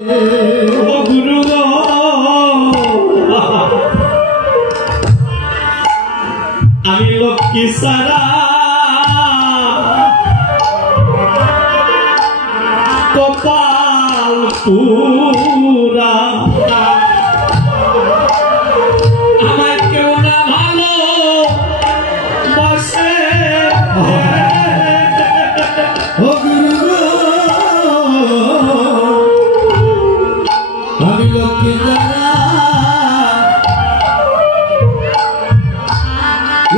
আমি লক্ষ্মী সারা কপাল পুরা আমায় কেউ না ভালো বসে আমি লক্ষ্মী সারা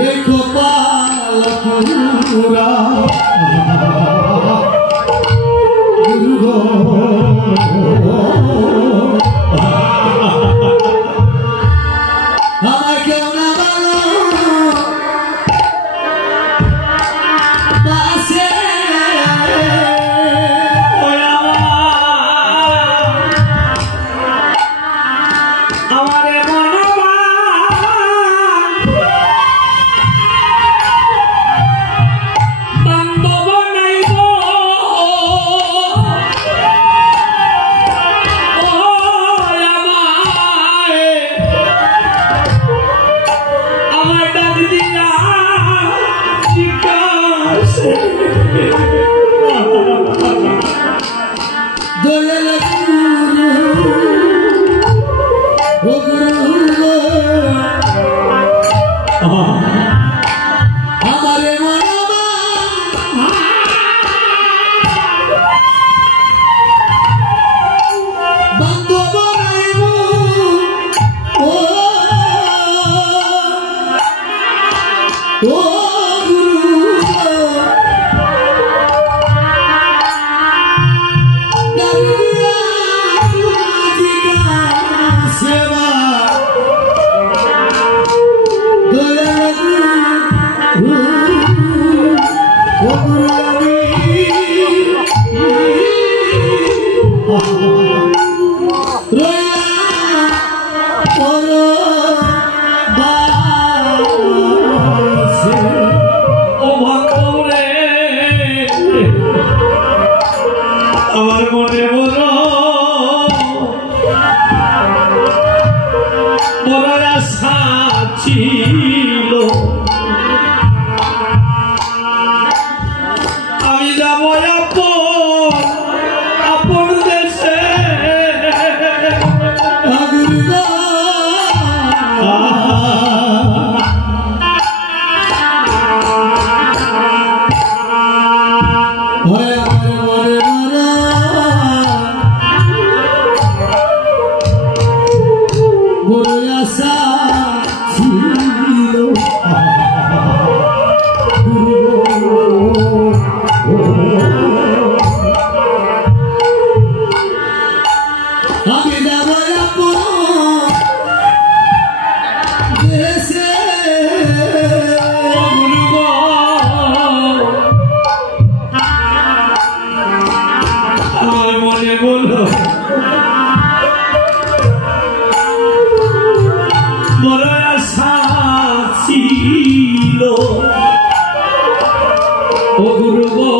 এই কপাল পুরা আমায় কেউ না ভালো বাসে আমারে মনবা বান্ধব নাইব আমার ডাক দিয়া শিকাছে দোলে আমারে মনবা বান্ধব নাইব ও সেবা আমার মনে বড় আশা ছিল আমি যাব আপন দেশে আমি যাব দেশে আমার মনে বলো বড় আশা ছিল ও গুরু গো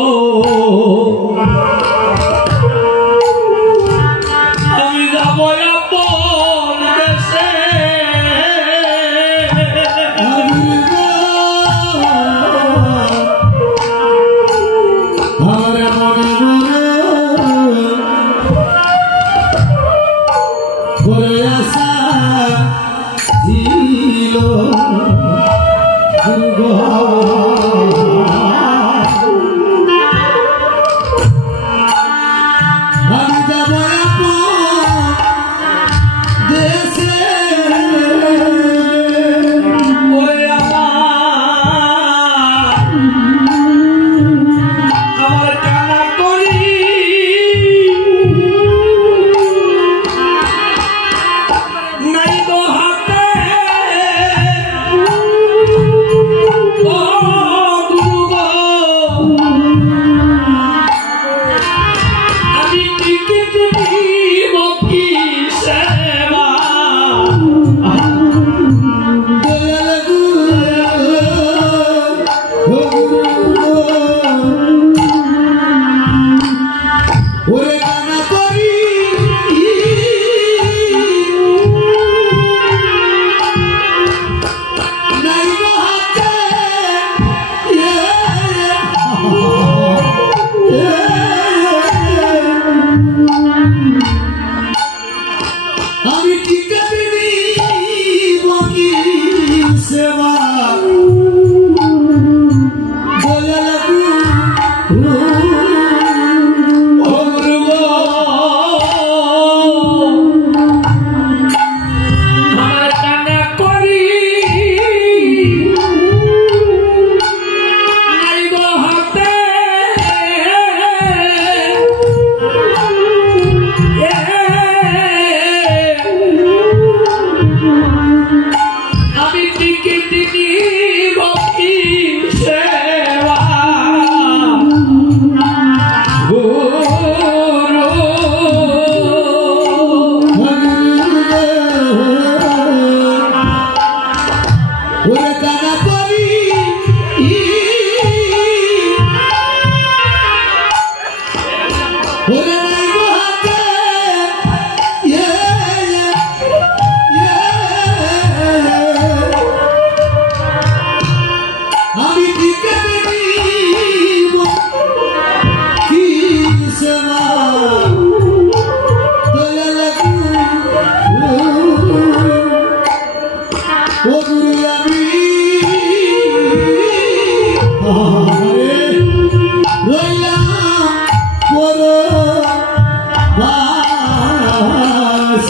আমি যাব আপন দেশে আমার মনে আশা ছিল আমি যাব দেশে ওরে আমার কানা করি নাই তো হাতে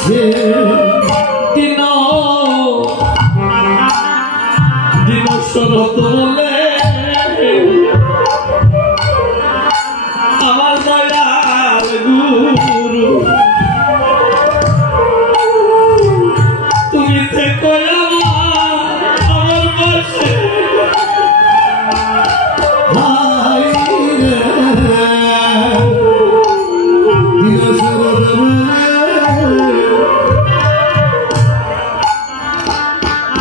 দেশে দিন দিন শরৎ বলে আমার দয়াল গুরু তুমি থেকো আমার পাশে হাই রে দিশরদ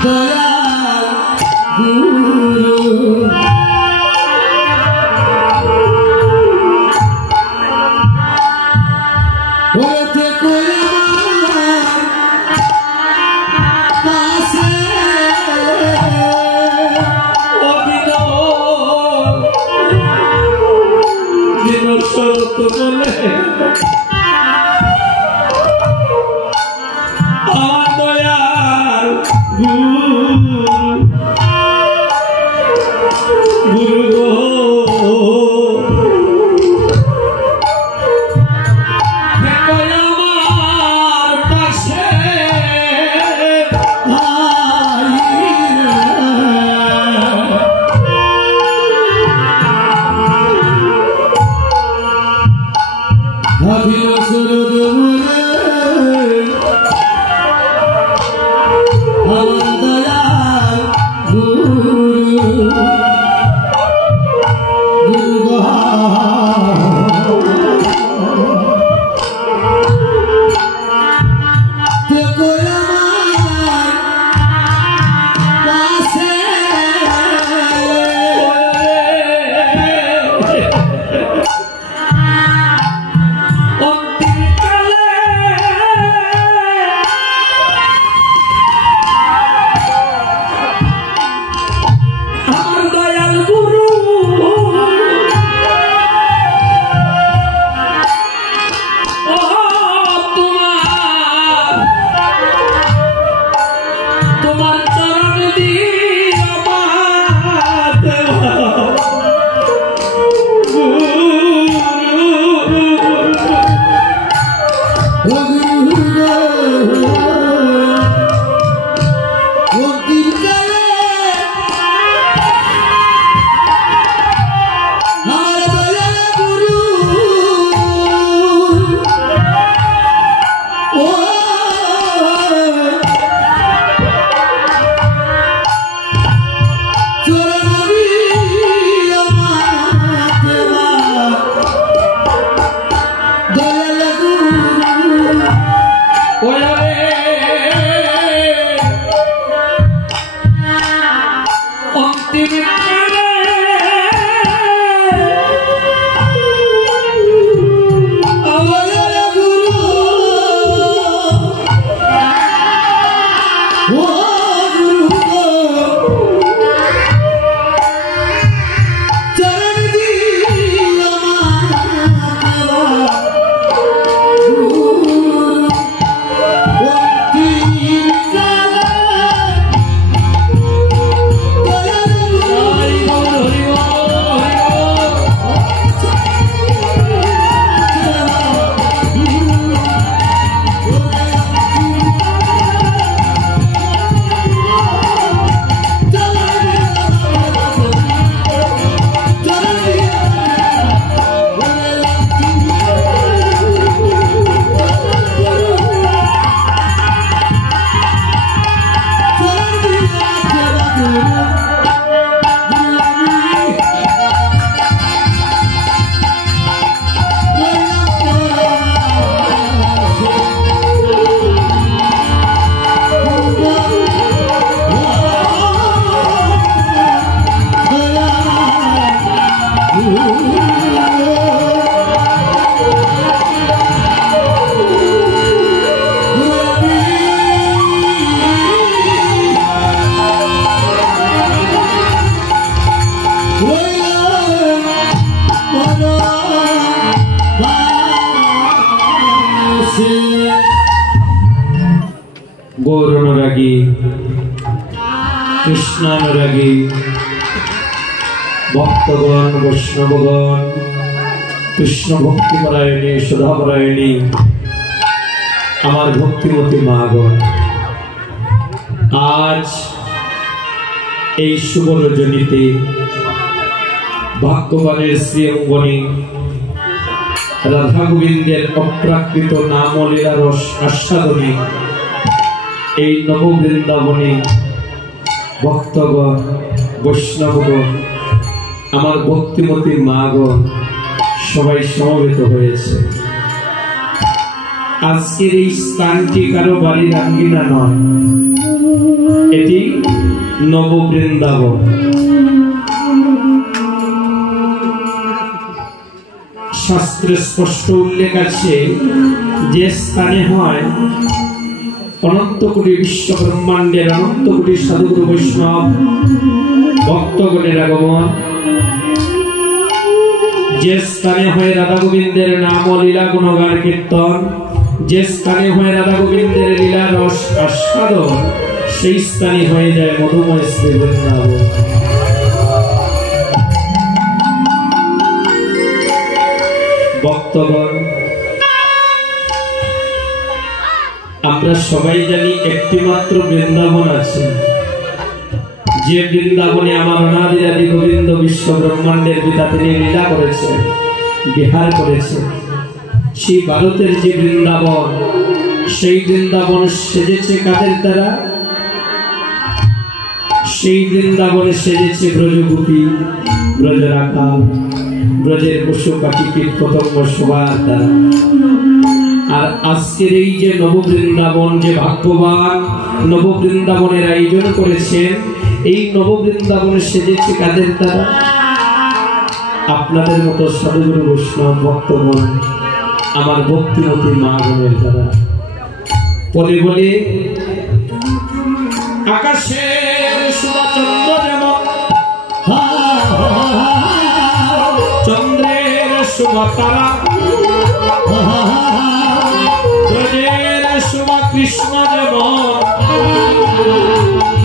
দয়াল গুরু ওতে কইরা পাশে ও দিন শরৎ বলে আমার দয়াল গুরু গো থেকো আমার পাশে গৌরানুরাগী কৃষ্ণানুরাগী ভক্তগণ বৈষ্ণবগণ কৃষ্ণ ভক্তিপরায়ণী সুধাপরায়ণী আমার ভক্তিমতী মা গো, আজ এই শুভ রজনীতে ভাগ্যবানের শ্রী অঙ্গনে রাধা গোবিন্দের অপ্রাকৃত নাম ও লীলা রস আস্বাদনে এই নব বৃন্দাবনে ভক্তগণ, বৈষ্ণবগণ, আমার ভক্তিমতী মা গণ সবাই সমবেত হয়েছে। আজকের এই স্থানটি কারো বাড়ির আঙ্গিনা নয়, এটি নব বৃন্দাবন। শাস্ত্রে স্পষ্ট উল্লেখ আছে, যে স্থানে হয় অনন্ত কোটি বিশ্ব ব্রহ্মাণ্ডের অনন্ত কোটি সাধুগুরু বৈষ্ণব ভক্তগণের আগমন, যে স্থানে হয় রাধা গোবিন্দের নাম ও লীলা গুণগান কীর্তন, যে স্থানে হয় রাধা গোবিন্দের লীলা রস আস্বাদন, সেই স্থানে হয়ে যায় মধুময় শ্রী বৃন্দাবন। ভক্তগণ, আমরা সবাই জানি একটি মাত্র বৃন্দাবন আছে, যে বৃন্দাবনে আমার অনাদিরাদি গোবিন্দ বিশ্ব ব্রহ্মাণ্ডের পিতা তিনি লীলা করেছেন, বিহার করেছেন। সেই ভারতের যে বৃন্দাবন, সেই বৃন্দাবন সেজেছে কাদের দ্বারা? সেই বৃন্দাবনে সেজেছে ব্রজগোপী, ব্রজরাখাল, ব্রজের পশু পাখি কীট পতঙ্গ সবার দ্বারা। আর আজকের এই যে নব বৃন্দাবন, যে ভাগ্যবান নব বৃন্দাবনের আয়োজন করেছেন, এই নব বৃন্দাবনে সেজেছে কাদের দ্বারা? আপনাদের মতো সাধুগুরু বৈষ্ণব ভক্তগণ, আমার ভক্তিমতী মা গণের দ্বারা। পরে বলে, আকাশের সুধা চন্দ্র যেমন, চন্দ্রের সুধা তারা, ব্রজের শোভা কৃষ্ণ যেমন,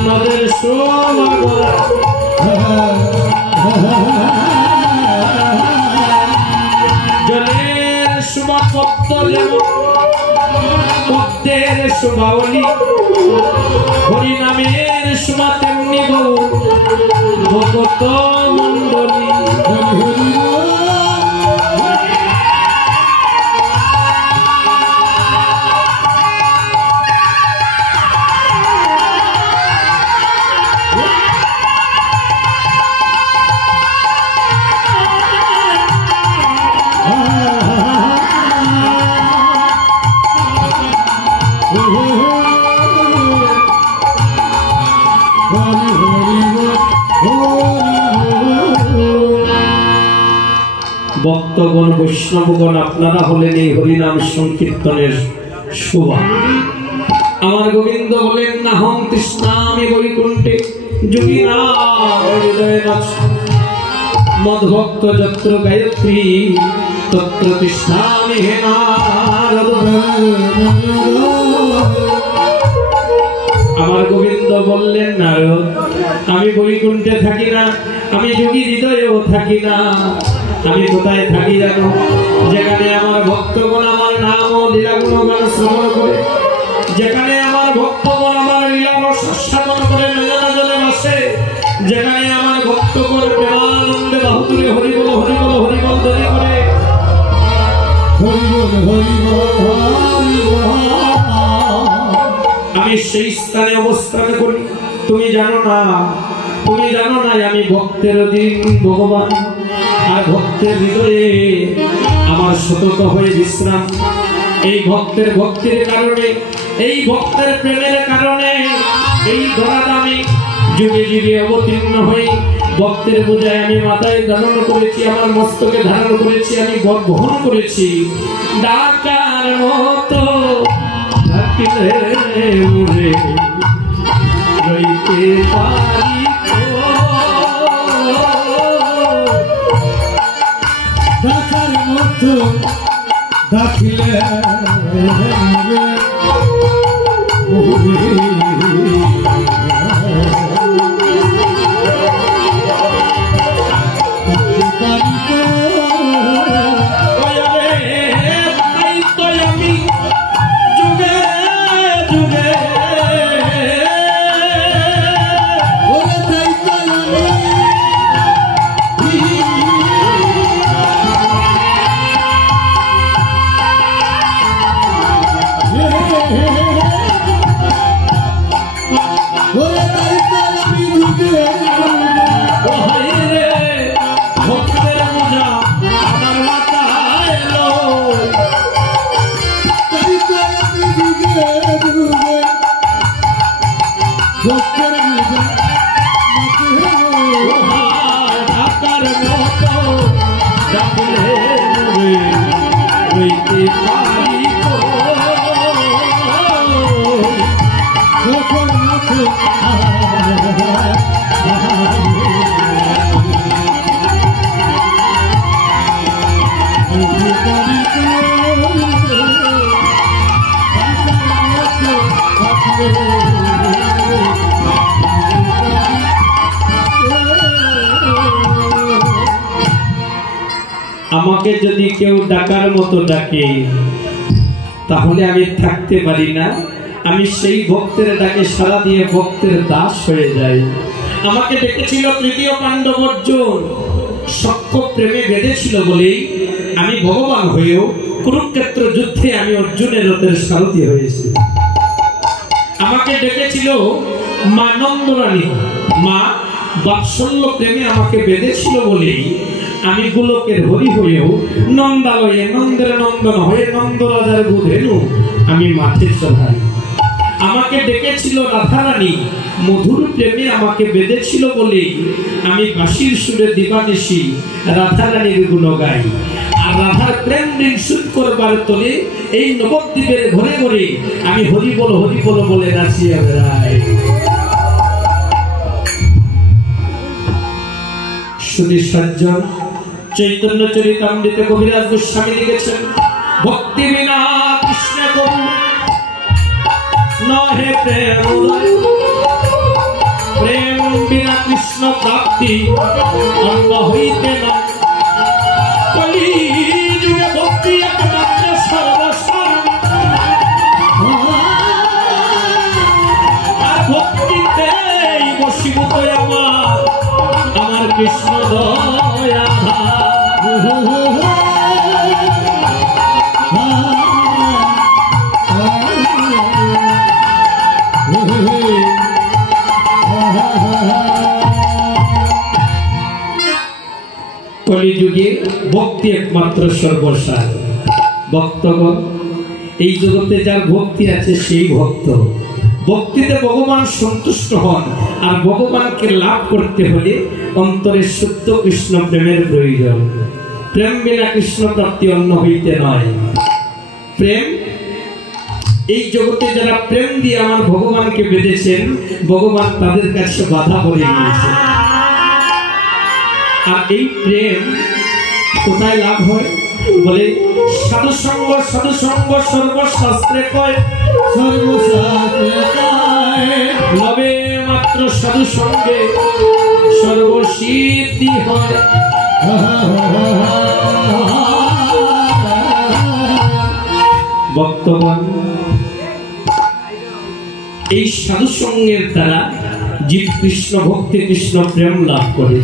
নদের শোভা গোরা, জলের শোভা পদ্ম যেমন, পদ্মের শোভা অলি, হরিনামের শোভা তেমনি গৌর ভগত মণ্ডলী। ভক্তগণ, বৈষ্ণবগণ, আপনারা হলেন এই হরিনাম সংকীর্তনের শোভা। আমার গোবিন্দ বলেন, নাহং তৃষ্ণামি বৈকুণ্ঠে যোগিনা হৃদয়ে নাচ, মদ্ভক্ত যত্র গায়ত্রী তত্র তৃষ্ণামি হে নারদ। আমার গোবিন্দ বললেন, নারদ, আমি বৈকুণ্ঠে থাকি না, আমি যোগী হৃদয়েও থাকি না। আমি কোথায় থাকি জানো? যেখানে আমার ভক্তগণ আমার নাম ও লীলা গুণগান শ্রবণ করে, যেখানে আমার ভক্তগণ আমার লীলা রস আস্বাদন করে নয়না জলে ভাসে, যেখানে আমার ভক্তগণ প্রেমানন্দে বাহু তুলে হরি বল হরি বল হরি বল ধ্বনি করে, আমি সেই স্থানে অবস্থান করি। তুমি জানো না, তুমি জানো না আমি ভক্তের অধীন ভগবান, আর ভক্তের হৃদয়ে আমার সতত হয়ে বিশ্রাম। এই ভক্তের ভক্তির কারণে, এই ভক্তের প্রেমের কারণে এই ধরাটা আমি যুগে যুগে অবতীর্ণ হই। ভক্তের বোঝায় আমি মাথায় ধারণ করেছি, আমার মস্তকে ধারণ করেছি, আমি বহন করেছি। ডাকার মতো ডাকিলে মুরে রইতে পারি, ডাকার মতো ডাকিলে যুগে আমাকে যদি কেউ ডাকার মতো ডাকে তাহলে আমি থাকতে পারি না, আমি সেই ভক্তের ডাকে সাড়া দিয়ে ভক্তের দাস হয়ে যাই। আমাকে ডেকেছিল তৃতীয় পাণ্ডব অর্জুন, সখ্য প্রেমে বেঁধেছিল বলেই আমি ভগবান হয়েও কুরুক্ষেত্র যুদ্ধে আমি অর্জুনের রথের সারথি হয়েছি। আমাকে ডেকেছিল মা নন্দরানী, মা বাৎসল্য প্রেমে আমাকে বেঁধেছিল বলেই আমি গোলকের হরি হয়েও নন্দালয়ে নন্দের নন্দন হয়ে নন্দরাজার বুধেনু আমি মাঠে চড়াই। আমাকে ডেকেছিল রাধারানী, মধুর প্রেমে আমাকে বেঁধেছিল বলেই আমি বাঁশির সুরে দিবানিশি রাধারানীর গুণ গাই। আর রাধার প্রেম ঋণ শোধ করবার তোলে এই নবদ্বীপের ঘরে ঘরে আমি হরি বল বলে নাচিয়া বেড়াই। শুনি সজ্জন চৈতন্য চরিতামৃতে কবিরাজ গোস্বামী লিখেছেন, ভক্তি বিনা কৃষ্ণ কবু নহে প্রেম, প্রেম বিনা কৃষ্ণ প্রাপ্তি অন্য হইতে না। কলি যুগে ভক্তি একমাত্র সর্বস্বর, আর ভক্তিতে বশীভূত আমার কৃষ্ণ দয়া। কলিযুগে ভক্তি একমাত্র সর্বসার। ভক্তগণ, এই জগতে যার ভক্তি আছে সেই ভক্ত। ভক্তিতে ভগবান সন্তুষ্ট হন, আর ভগবানকে লাভ করতে হলে অন্তরে শুদ্ধ কৃষ্ণ প্রেমের প্রয়োজন। প্রেম বিনা কৃষ্ণ প্রাপ্তি অন্য হইতে নয়। প্রেম, এই জগতে যারা প্রেম দিয়ে আমার ভগবানকে বেঁধেছেন, ভগবান তাদের কাছে বাধা পড়ে গিয়েছে। আর এই প্রেম কোথায় লাভ হয় বলে, সাধু সঙ্গ সর্বশাস্ত্রে কয়, সর্বশাস্ত্রে কয় লবে মাত্র সাধু সঙ্গে সর্বসিদ্ধি হয়। বর্তমান এই সাধু সঙ্গের দ্বারা জীব কৃষ্ণ ভক্তি কৃষ্ণ প্রেম লাভ করে।